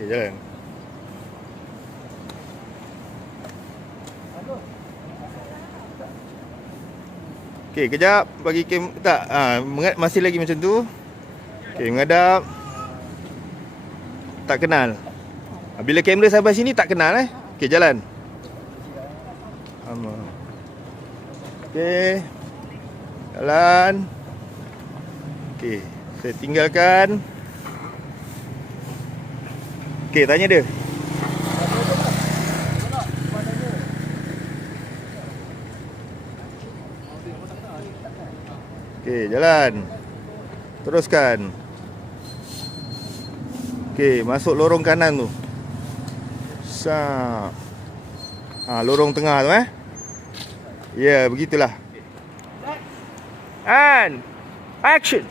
Okey, jalan. Okey, kejap bagi tak. Masih lagi macam tu. Okey, menghadap. Tak kenal. Bila kamera sampai sini tak kenal Okey, jalan. Okey. Jalan. Okey, saya tinggalkan. Okey, tanya dia. Okey, jalan. Teruskan. Okey, masuk lorong kanan tu. Sap. Lorong tengah tu Ya, begitulah. And action.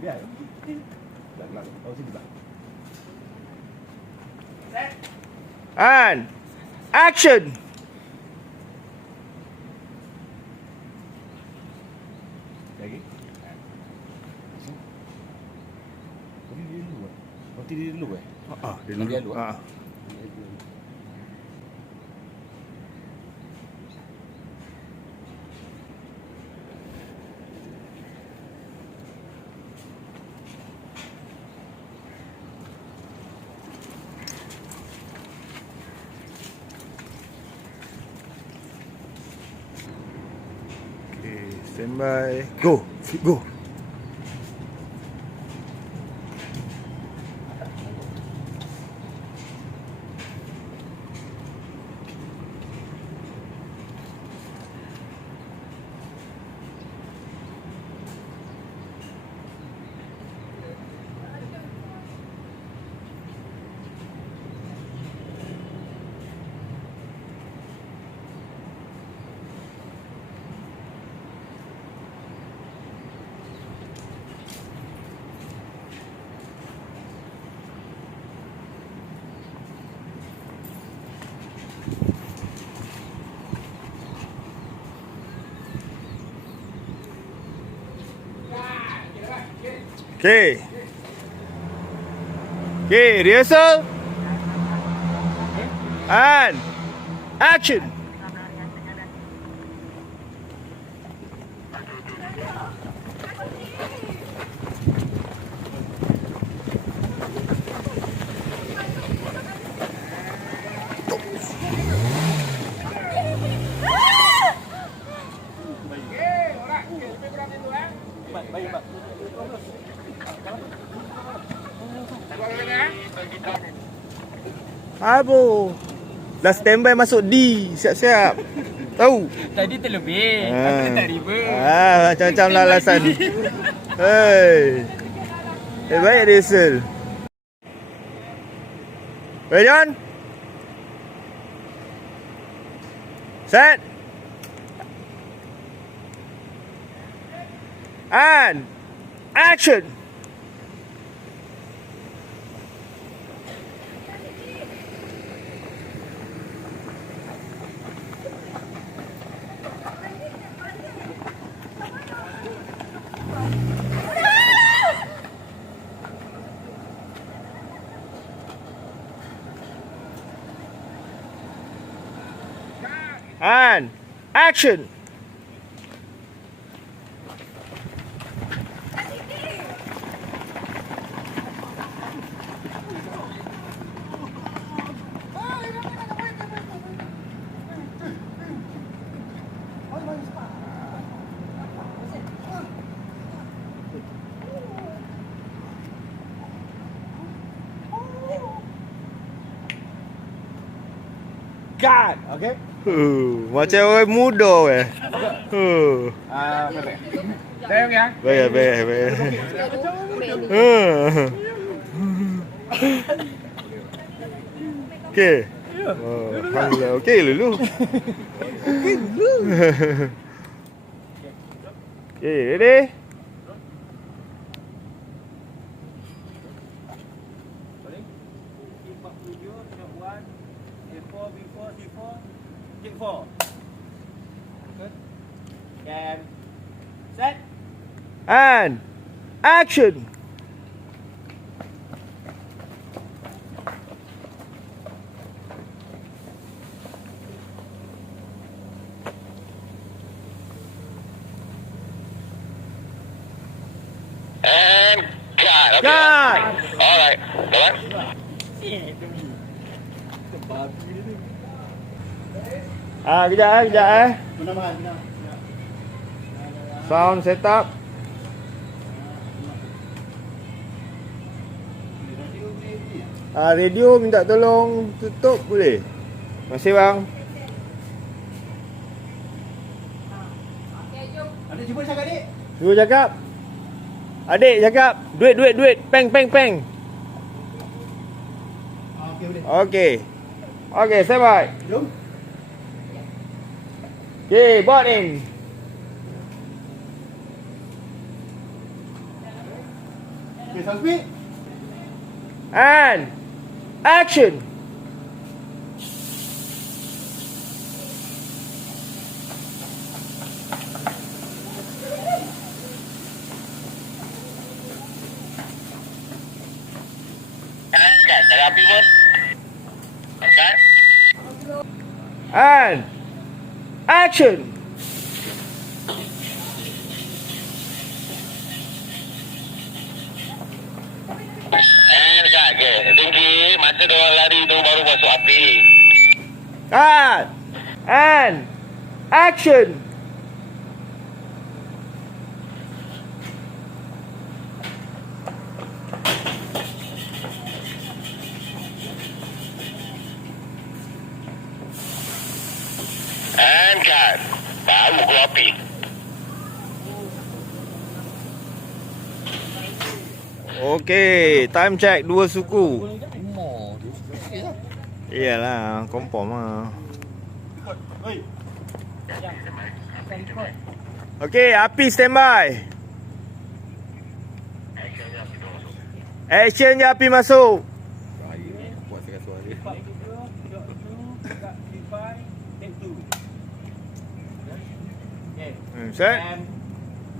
Biar. And action. Lagi. Dia dulu Dia dulu. Okay, stand by. Go. Go. Okay. Okay, rehearsal. And action. Abu. Dah standby masuk D. Siap-siap. Tahu? Tadi terlebih. Aku tak riba. Macam-macam lah alasan. Hei. Baik rehearsal. Ready on? Set. And action. And action. God. Okay. Macam orang muda weh. Baik. Saya ya. Baik. Okey. Alhamdulillah. Okey dulu. Okay, ready? Set. And action. And God. Okay. Cut. All right. Jalan. Kejap. Sound setup. Radio minta tolong tutup boleh? Masih bang. Adik cuba cakap adik. Cuba cakap. Adik cakap. Duit. Peng. Okey boleh. Okey, stand by. Jom. Okay, boarding. Okey, sound speed. And action. Angkat. Dah api pun. Angkat. And action. And angkat. Okay. Tinggi. Masa dia orang lari tu baru masuk api. Cut. And action. Angkat. Baru keluar api. Okay, time check 2 suku. Iyalah, confirm lah. Okay, api standby. Action je api masuk. Set.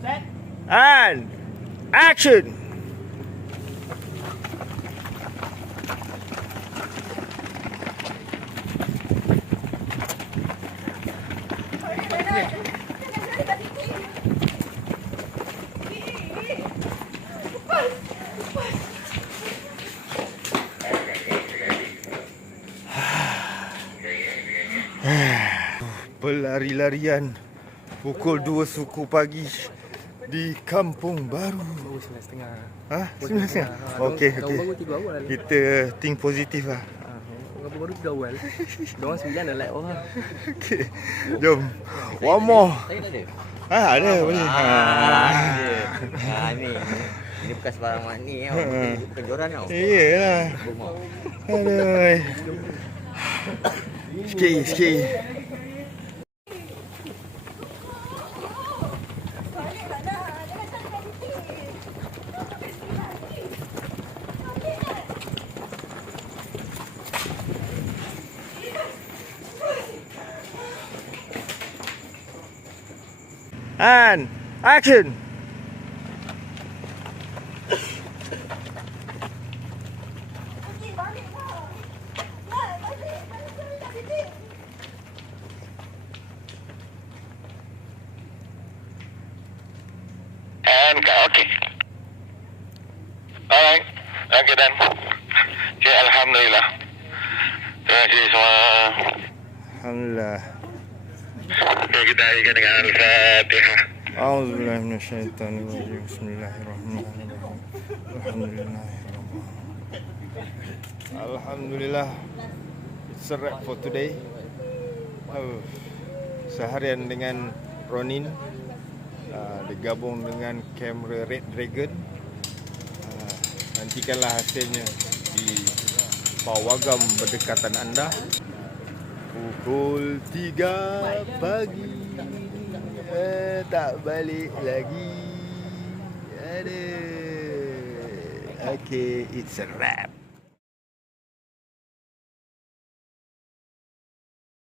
Set. And action. Pelari-larian pukul 2 suku pagi di Kampung Baru. 9:30. Okey. Kita think positif lah. Orang baru 3 awal. Diorang 9 dah like orang. Okey. Jom. One more. Ada boleh. Ini bukan sebarang makni tau. Bukan joran tau. Iyalah. Aduh. Sikit. And action. Okey dan. Okey, alhamdulillah. Terima kasih semua. Alhamdulillah. Okey, kita akhirkan dengan Al-Fatihah. A'udzubillahi minasyaitonirrajim. Bismillahirrahmanirrahim. Alhamdulillah. It's a wrap for today. Seharian dengan Ronin, digabung dengan kamera Red Dragon. Nantikanlah hasilnya di pawagam berdekatan anda pukul 3 pagi. Tak balik lagi. Aduh. Okay, it's a wrap.